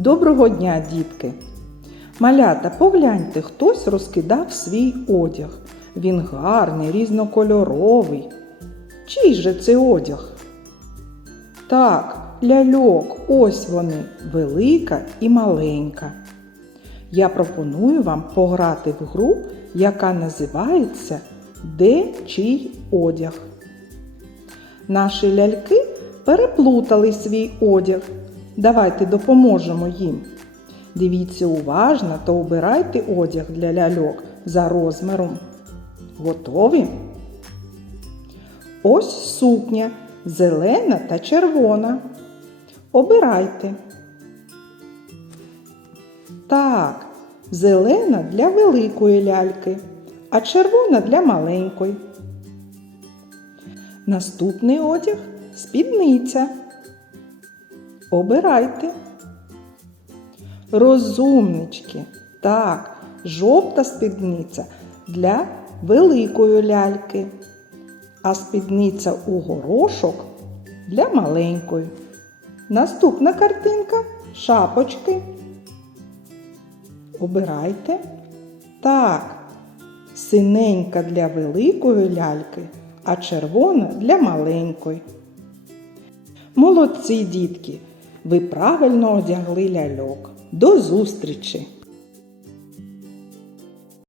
Доброго дня, дітки! Малята, погляньте, хтось розкидав свій одяг. Він гарний, різнокольоровий. Чий же це одяг? Так, ляльок, ось вони, велика і маленька. Я пропоную вам пограти в гру, яка називається Де чий одяг. Наші ляльки переплутали свій одяг. Давайте допоможемо їм. Дивіться уважно та обирайте одяг для ляльок за розміром. Готові? Ось сукня зелена та червона. Обирайте. Так, зелена для великої ляльки, а червона для маленької. Наступний одяг спідниця. Обирайте. Розумнички. Так, жовта спідниця для великої ляльки, а спідниця у горошок для маленької. Наступна картинка шапочки. Обирайте. Так, синенька для великої ляльки, а червона для маленької. Молодці, дітки! Ви правильно одягли ляльок. До зустрічі!